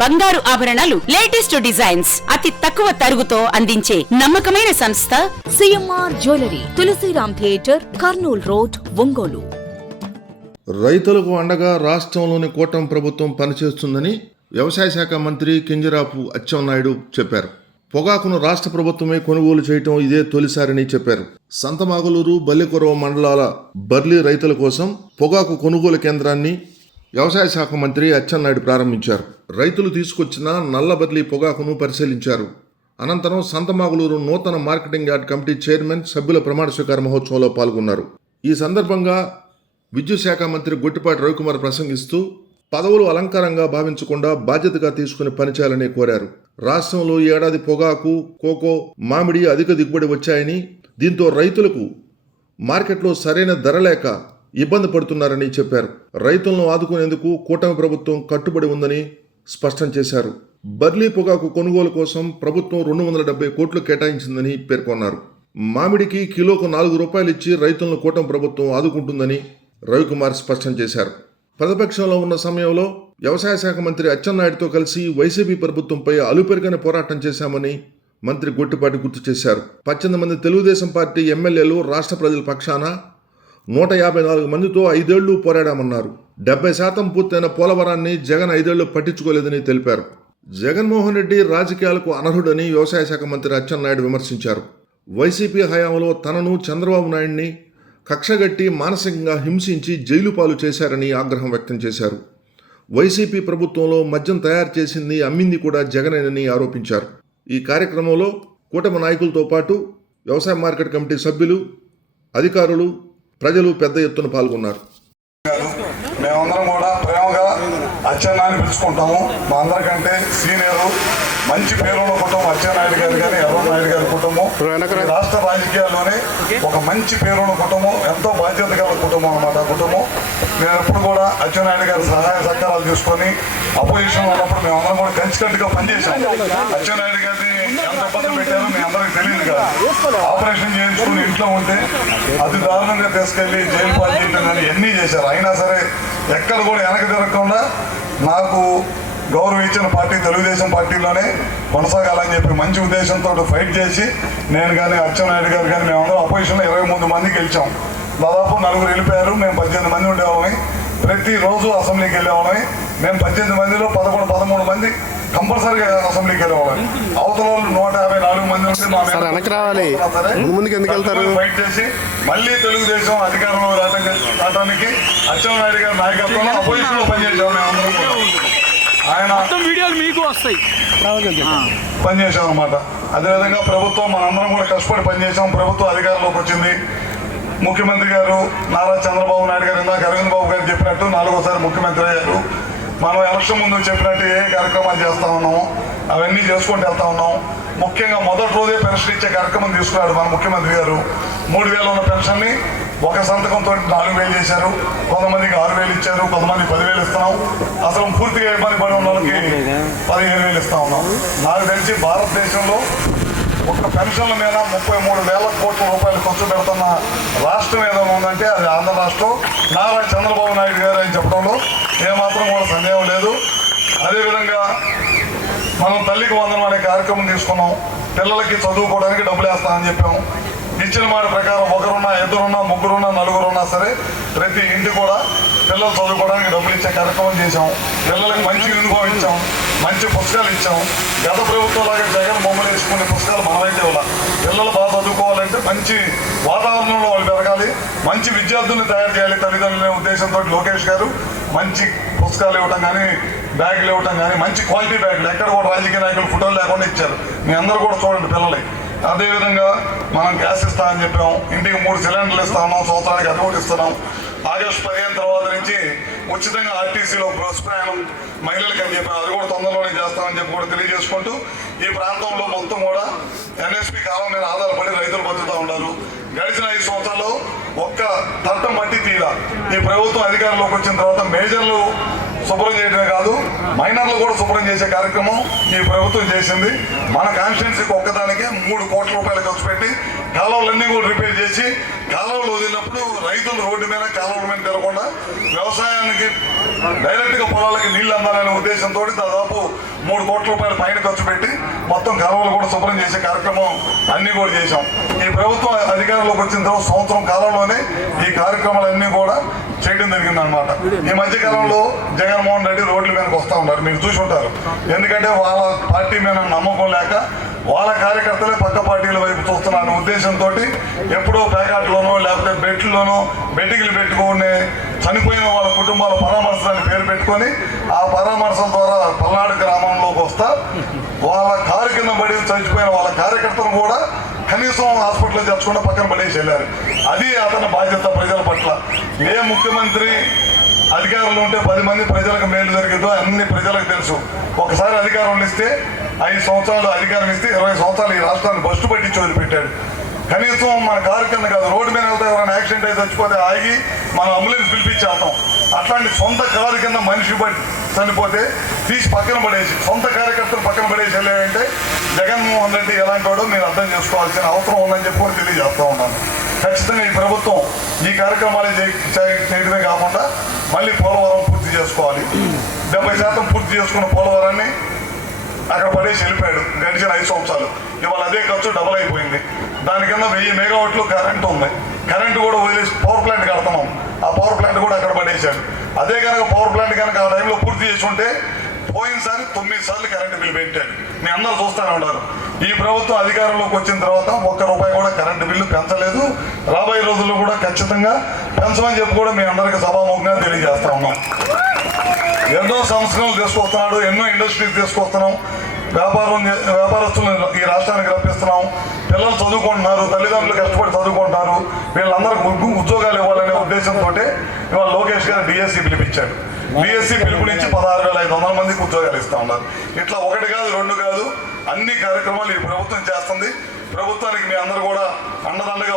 బంగారు ఆభరణాలు latest designs. అతి తక్కువ తరుగుతో అందించే నమ్మకమైన సంస్థ CMR jewellery Tulasiram theatre Kurnool road Ongole. రైతులకు అండగా రాష్ట్రంలోని కూటమి ప్రభుత్వం పనిచేస్తుందని వ్యవసాయ శాఖ మంత్రి కింజరాపు అచ్చెన్నాయుడు చెప్పారు. పొగాకును రాష్ట్ర ప్రభుత్వమే కొనుగోలు చేయటం ఇదే తొలిసారని చెప్పారు. సంతమాగులూరు బల్లికొరవ మండలాల బర్లీ రైతుల కోసం పొగాకు కొనుగోలు కేంద్రాన్ని వ్యవసాయ శాఖ మంత్రి అచ్చెన్నాయుడు ప్రారంభించారు. రైతులు తీసుకొచ్చిన నల్ల బదిలీ పొగాకును పరిశీలించారు. అనంతరం సంతమాగులూరు నూతన మార్కెటింగ్ యార్డ్ కమిటీ చైర్మన్ సభ్యుల ప్రమాణ స్వీకార మహోత్సవంలో పాల్గొన్నారు. ఈ సందర్భంగా విద్యుత్ శాఖ మంత్రి గొట్టిపాటి రవికుమార్ ప్రసంగిస్తూ పదవులు అలంకారంగా భావించకుండా బాధ్యతగా తీసుకుని పనిచేయాలని కోరారు. రాష్ట్రంలో ఈ ఏడాది పొగాకు కోకో మామిడి అధిక దిగుబడి వచ్చాయని దీంతో రైతులకు మార్కెట్లో సరైన ధర లేక ఇబ్బంది పడుతున్నారని చెప్పారు. రైతులను ఆదుకునేందుకు కూటమి ప్రభుత్వం కట్టుబడి ఉందని స్పష్టం చేశారు. బర్లీ పొగాకు కొనుగోలు కోసం ప్రభుత్వం రెండు వందల డెబ్బై కోట్లు కేటాయించిందని పేర్కొన్నారు. మామిడికి కిలోకు నాలుగు రూపాయలు ఇచ్చి రైతులను కూటమి ప్రభుత్వం ఆదుకుంటుందని రవికుమార్ స్పష్టం చేశారు. ప్రతిపక్షంలో ఉన్న సమయంలో వ్యవసాయ శాఖ మంత్రి అచ్చెన్నాయుడుతో కలిసి వైసీపీ ప్రభుత్వంపై అలుపెరుగని పోరాటం చేశామని మంత్రి గొట్టిపాటి గుర్తు చేశారు. పద్దెనిమిది మంది తెలుగుదేశం పార్టీ ఎమ్మెల్యేలు రాష్ట్ర ప్రజల పక్షాన నూట యాభై నాలుగు మందితో ఐదేళ్ళు పోరాడామన్నారు. డెబ్బై శాతం పూర్తయిన పోలవరాన్ని జగన్ ఐదేళ్ళు పట్టించుకోలేదని తెలిపారు. జగన్మోహన్ రెడ్డి రాజకీయాలకు అనర్హుడని వ్యవసాయ శాఖ మంత్రి అచ్చెన్నాయుడు విమర్శించారు. వైసీపీ హయాంలో తనను చంద్రబాబు నాయుడిని కక్షగట్టి మానసికంగా హింసించి జైలు పాలు చేశారని ఆగ్రహం వ్యక్తం చేశారు. వైసీపీ ప్రభుత్వంలో మద్యం తయారు చేసింది అమ్మింది కూడా జగనేనని ఆరోపించారు. ఈ కార్యక్రమంలో కూటమి నాయకులతో పాటు వ్యవసాయ మార్కెట్ కమిటీ సభ్యులు అధికారులు ప్రజలు పెద్ద ఎత్తున పాల్గొన్నారు మేమందరం కూడా ప్రేమగా అచ్చెన్నాయని పిలుచుకుంటాము. మా అందరికంటే సీనియర్ మంచి పేరున్న కుటుంబం అచ్చెన్నాయుడు గారు కానీ ఎర్ర నాయుడు గారి కుటుంబం. రాష్ట్ర రాజకీయాల్లోనే ఒక మంచి పేరున్న కుటుంబం ఎంతో బాధ్యత గల కుటుంబం అన్నమాట ఆ కుటుంబం. నేను ఎప్పుడు కూడా అచ్చెన్నాయుడు గారి సహాయ సహకారాలు తీసుకొని అపోజిషన్ ఉన్నప్పుడు మేమందరం కూడా కలిసికట్టుగా పనిచేసాం అచ్చెన్నాయుడు గారిని ఎంత ఇబ్బంది పెట్టారో మీ అందరికి తెలియదు కదా. ఆపరేషన్ చేయించుకుని ఇంట్లో ఉంటే అతి దారుణంగా తీసుకెళ్ళి జైలు పాలు చేయడం కానీ ఎన్ని చేశారు. అయినా సరే ఎక్కడ కూడా వెనక తిరగకుండా నాకు గౌరవం ఇచ్చిన పార్టీ తెలుగుదేశం పార్టీలోనే కొనసాగాలని చెప్పి మంచి ఉద్దేశంతో ఫైట్ చేసి నేను కానీ అచ్చెన్నాయుడు గారు కానీ మేమందరం అపోజిషన్లో ఇరవై మూడు మంది గెలిచాం. దాదాపు నలుగురు వెళ్ళిపోయారు మేము పద్దెనిమిది మంది ఉండేవాళ్ళమి. ప్రతిరోజు అసెంబ్లీకి వెళ్ళేవాళ్ళమి. మేము పద్దెనిమిది మందిలో పదకొండు పదమూడు మంది కంపల్సరీగా అసెంబ్లీకి వెళ్ళేవాళ్ళం అవతల నూట యాభై నాలుగు మంది వెనక్కి రావాలి. ముందుకు ఎందుకు వెళ్తారు? ఫైట్ చేసి మళ్ళీ తెలుగుదేశం అధికారంలో రావడానికి అచ్చెన్నాయుడు గారి నాయకత్వంలో అపోజిషన్లో పనిచేసాం. ఆయన మొత్తం వీడియోలు మీకు వస్తాయి. పనిచేసాం అనమాట అదేవిధంగా ప్రభుత్వం మనందరం కూడా కష్టపడి పనిచేసాం. ప్రభుత్వం అధికారంలోకి వచ్చింది. ముఖ్యమంత్రి గారు నారా చంద్రబాబు నాయుడు గారు ఇందాక అరవింద్ బాబు గారు చెప్పినట్టు నాలుగోసారి ముఖ్యమంత్రి అయ్యారు. మనం ఎలక్షన్ ముందు చెప్పినట్టు ఏ కార్యక్రమాలు చేస్తా ఉన్నాము అవన్నీ చేసుకుంటూ వెళ్తా ఉన్నాం. ముఖ్యంగా మొదటి రోజే పెన్షన్ ఇచ్చే కార్యక్రమం తీసుకున్నాడు మన ముఖ్యమంత్రి గారు. మూడు వేలు ఉన్న పెన్షన్ని ఒక సంతకంతో నాలుగు వేలు చేశారు. కొంతమందికి ఆరు వేలు ఇచ్చారు కొంతమంది పదివేలు ఇస్తున్నాం. అసలు పూర్తిగా ఇబ్బంది పడి ఉన్న వాళ్ళకి పదిహేను వేలు ఇస్తా ఉన్నాం. నాకు తెలిసి భారతదేశంలో ఒక్క పెన్షన్ల మీద ముప్పై మూడు వేల కోట్ల రూపాయలు ఖర్చు పెడుతున్న రాష్ట్రం ఏదైనా ఉందంటే అది ఆంధ్ర రాష్ట్రం. నారా చంద్రబాబు నాయుడు గారు అని చెప్పడంలో ఏమాత్రం కూడా సందేహం లేదు. అదేవిధంగా మనం తల్లికి వందనం అనే కార్యక్రమం తీసుకున్నాం. పిల్లలకి చదువుకోవడానికి డబ్బులు వేస్తామని చెప్పాం. ఇచ్చిన మాట ప్రకారం ఒకరున్నా ఇద్దరున్నా ముగ్గురున్నా నలుగురున్నా సరే ప్రతి ఇంటి కూడా పిల్లలు చదువుకోవడానికి డబ్బులు ఇచ్చే కార్యక్రమం చేశాం. పిల్లలకి మంచి యూనిఫామ్ ఇచ్చాం. మంచి పుస్తకాలు ఇచ్చాము. గత ప్రభుత్వం లాగా జగన్ బొమ్మలు వేసుకునే పుస్తకాలు మనమైతే ఇవ్వాలి. పిల్లలు బాగా చదువుకోవాలంటే మంచి వాతావరణంలో వాళ్ళు పెరగాలి. మంచి విద్యార్థుల్ని తయారు చేయాలి తల్లిదండ్రుల ఉద్దేశంతో లోకేష్ గారు మంచి పుస్తకాలు ఇవ్వటం కానీ బ్యాగులు ఇవ్వటం కానీ మంచి క్వాలిటీ బ్యాగులు. ఎక్కడ కూడా రాజకీయ నాయకులు ఫోటోలు లేకుండా ఇచ్చారు. మీ అందరూ కూడా చూడండి పిల్లలే. అదేవిధంగా మనం గ్యాస్ ఇస్తామని చెప్పాము. ఇంటికి మూడు సిలిండర్లు ఇస్తా ఉన్నాం సంవత్సరానికి అది కూడా ఇస్తున్నాం ఆగస్టు పదిహేను తర్వాత నుంచి ఉచితంగా ఆర్టీసీలో బస్ ప్రయాణం మహిళలకు అని చెప్పి అది కూడా తొందరలోనే చేస్తామని చెప్పి కూడా తెలియజేసుకుంటూ ఈ ప్రాంతంలో మొత్తం కూడా ఎన్ఎస్పి కాలం మీద ఆధారపడి రైతులు బతుకుతూ ఉన్నారు. గడిచిన ఐదు సంవత్సరాల్లో ఒక్క తట్టం మట్టి తీల ఈ ప్రభుత్వం అధికారంలోకి వచ్చిన తర్వాత మేజర్లు శుభ్రం చేయడమే కాదు మైనర్లు కూడా శుభ్రం చేసే కార్యక్రమం ఈ ప్రభుత్వం చేసింది. మన కాన్స్టిట్యున్సీకి ఒక్కదానికే మూడు కోట్ల రూపాయలు ఖర్చు పెట్టి కాలువలన్నీ కూడా రిపేర్ చేసి కాలువలు వదిలినప్పుడు రైతులు రోడ్డు మీద కాలువల మీద తిరగకుండా వ్యవసాయానికి డైరెక్ట్గా పొలాలకి నీళ్ళు అందాలనే ఉద్దేశంతో దాదాపు మూడు కోట్ల రూపాయల పైన ఖర్చు పెట్టి మొత్తం కాలువలు కూడా శుభ్రం చేసే కార్యక్రమం అన్ని కూడా చేశాం. ఈ ప్రభుత్వం అధికారంలోకి వచ్చిన తర్వాత సంవత్సరం కాలంలోనే ఈ కార్యక్రమాలన్నీ కూడా చేయడం జరిగింది అనమాట ఈ మధ్య కాలంలో జగన్మోహన్ రెడ్డి రోడ్ల మీదకి వస్తూ ఉన్నారు. మీరు చూసి ఉంటారు. ఎందుకంటే వాళ్ళ పార్టీ మీద నమ్మకం లేక వాళ్ళ కార్యకర్తలే పక్క పార్టీల వైపు చూస్తున్న ఉద్దేశంతో ఎప్పుడో ప్యాకాట్లోనో లేకపోతే బెడ్లోనో బెట్టికలు పెట్టుకుని చనిపోయిన వాళ్ళ కుటుంబాల పరామర్శలని పేరు పెట్టుకొని ఆ పరామర్శల ద్వారా పల్నాడు గ్రామంలోకి వస్తా వాళ్ళ కారు కింద పడి చనిపోయిన వాళ్ళ కార్యకర్తలు కూడా కనీసం హాస్పిటల్లో చేర్చకుండా పక్కన పడేసి వెళ్ళారు. అది అతని బాధ్యత ప్రజల పట్ల. ఏ ముఖ్యమంత్రి అధికారంలో ఉంటే పది మంది ప్రజలకు మేలు జరిగిందో అన్ని ప్రజలకు తెలుసు. ఒకసారి అధికారం ఇస్తే ఐదు సంవత్సరాలు అధికారం ఇస్తే ఇరవై సంవత్సరాలు ఈ రాష్ట్రాన్ని బస్సు పట్టించి వదిలిపెట్టాడు. కనీసం మన కారు కింద కాదు రోడ్డు మీద వెళ్తే ఎవరైనా యాక్సిడెంట్ అయితే చచ్చిపోతే ఆగి మనం అంబులెన్స్ పిలిపించేస్తాం అట్లాంటి సొంత కారు కింద మనిషి పడి చనిపోతే తీసి పక్కన పడేసి సొంత కార్యకర్తలు పక్కన పడేసి వెళ్ళాడంటే జగన్మోహన్ రెడ్డి ఎలాంటి వాడో మీరు అర్థం చేసుకోవాల్సిన అవసరం ఉందని చెప్పి కూడా ఉన్నాను. ఖచ్చితంగా ఈ ప్రభుత్వం ఈ కార్యక్రమాలు చేయడమే కాకుండా మళ్ళీ పోలవరం పూర్తి చేసుకోవాలి. డెబ్బై శాతం పూర్తి చేసుకున్న పోలవరాన్ని అక్కడ పడేసి వెళ్ళిపోయాడు. గడిచిన ఐదు సంవత్సరాలు. ఇవాళ అదే ఖర్చు డబల్ అయిపోయింది. దాని కింద వెయ్యి మెగావాట్లు కరెంట్ ఉంది. కరెంటు కూడా వదిలేసి పవర్ ప్లాంట్ కడుతున్నాం. ఆ పవర్ ప్లాంట్ కూడా అక్కడ పడేశాడు. అదే కనుక పవర్ ప్లాంట్ కనుక ఆ టైంలో పూర్తి చేసి ఉంటే పోయినసారి తొమ్మిది సార్లు కరెంటు బిల్లు పెట్టాడు. మీ అందరూ చూస్తూనే ఉన్నారు. ఈ ప్రభుత్వం అధికారంలోకి వచ్చిన తర్వాత ఒక్క రూపాయి కూడా కరెంటు బిల్లు పెంచలేదు. రాబోయే రోజుల్లో కూడా ఖచ్చితంగా పెంచమని చెప్పి కూడా మీ అందరికీ సభాముఖంగా తెలియజేస్తా ఉన్నాం. ఎన్నో సంస్కరణలు తీసుకొస్తున్నాడు ఎన్నో ఇండస్ట్రీస్ తీసుకొస్తున్నాం. వ్యాపారం వ్యాపారస్తులను ఈ రాష్ట్రానికి రప్పిస్తున్నాం. పిల్లలు చదువుకుంటున్నారు తల్లిదండ్రులు కష్టపడి చదువుకుంటున్నారు. వీళ్ళందరికీ ఉద్యోగాలు ఇవ్వాలనే ఉద్దేశంతో ఇవాళ లోకేష్ గారు డిఎస్సి పిలిపించాడు డిఎస్సి పిలుపునిచ్చి పదహారు వేల ఐదు వందల మందికి ఉద్యోగాలు ఇస్తా ఉన్నారు. ఇట్లా ఒకటి కాదు రెండు కాదు అన్ని కార్యక్రమాలు ఈ ప్రభుత్వం చేస్తుంది. ప్రభుత్వానికి మీ అందరూ కూడా అండదండగా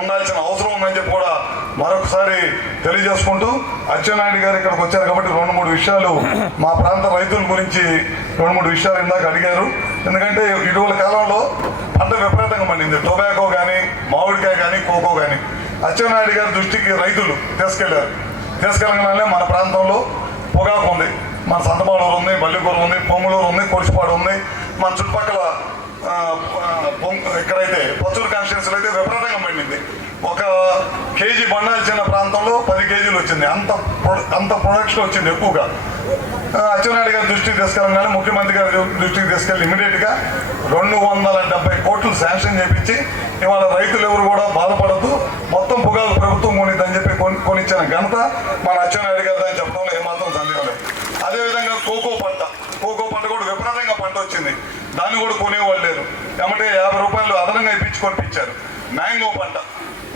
ఉండాల్సిన అవసరం ఉందని చెప్పి కూడా మరొకసారి తెలియజేసుకుంటూ అచ్చెన్నాయుడు గారు ఇక్కడికి వచ్చారు కాబట్టి రెండు మూడు విషయాలు మా ప్రాంత రైతుల గురించి రెండు మూడు విషయాలు ఇందాక అడిగారు. ఎందుకంటే ఇటీవల కాలంలో పంట విపరీతంగా పండింది. టొబాకో కానీ మామిడికాయ కానీ కోకో కానీ అచ్చెన్నాయుడు గారి దృష్టికి రైతులు తీసుకెళ్ళారు. తీసుకెళ్ళగానే మన ప్రాంతంలో పొగాకు ఉంది. మన సంతమాలూరు ఉంది బల్లికూరు ఉంది పొంగులూరు ఉంది కొడిసిపాడు ఉంది. మన చుట్టుపక్కల ఇక్కడైతే ఆ, పొంగ్- అయితే విపరీతంగా పండింది. ఒక కేజీ బండాల్సిన ప్రాంతంలో పది కేజీలు వచ్చింది. అంత అంత ప్రొడక్షన్ వచ్చింది ఎక్కువగా. అచ్చెన్నాయుడు గారి దృష్టికి తీసుకెళ్ళగానే ముఖ్యమంత్రి గారి దృష్టికి తీసుకెళ్ళి ఇమీడియట్గా రెండు వందల డెబ్బై కోట్లు శాంక్షన్ చేపించి ఇవాళ రైతులు ఎవరు కూడా బాధపడద్దు. మొత్తం పొగాకు ప్రభుత్వం కొనిద్దని చెప్పి కొని కొనిచ్చిన ఘనత మన అచ్చెన్నాయుడు గారు అని చెప్పడంలో ఏమాత్రం సందేహం లేదు. అదేవిధంగా కోకో పంట. కోకో పంట కూడా విపరీతంగా పంట వచ్చింది. దాన్ని కూడా కొనేవాళ్ళు లేరు. ఏమంటే యాభై రూపాయలు అదనంగా ఇప్పించి కొనిపించారు. మ్యాంగో పంట.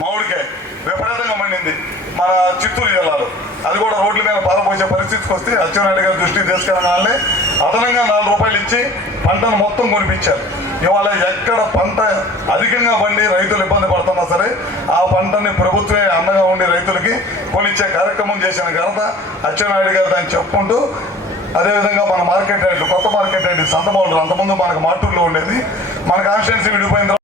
మామిడికాయ. విపరీతంగా మండింది మన చిత్తూరు జిల్లాలో. అది కూడా రోడ్ల మీద పారపోసే పరిస్థితికి వస్తే అచ్చెన్నాయుడు గారి దృష్టికి తీసుకెళ్ళగానే అదనంగా నాలుగు రూపాయలు ఇచ్చి పంటను మొత్తం కొనిపించారు. ఇవాళ ఎక్కడ పంట అధికంగా పండి రైతులు ఇబ్బంది పడుతున్నా సరే ఆ పంటని ప్రభుత్వమే అండగా ఉండి రైతులకి కొనిచ్చే కార్యక్రమం చేసిన ఘనత అచ్చెన్నాయుడు గారు దాన్ని చెప్పుకుంటూ అదేవిధంగా మన మార్కెట్ రేట్లు కొత్త మార్కెట్ రేట్లు సంతమౌలు అంతకుముందు మనకు మాటూరులో ఉండేది. మన కాన్స్టిట్యున్సీ విడిపోయిన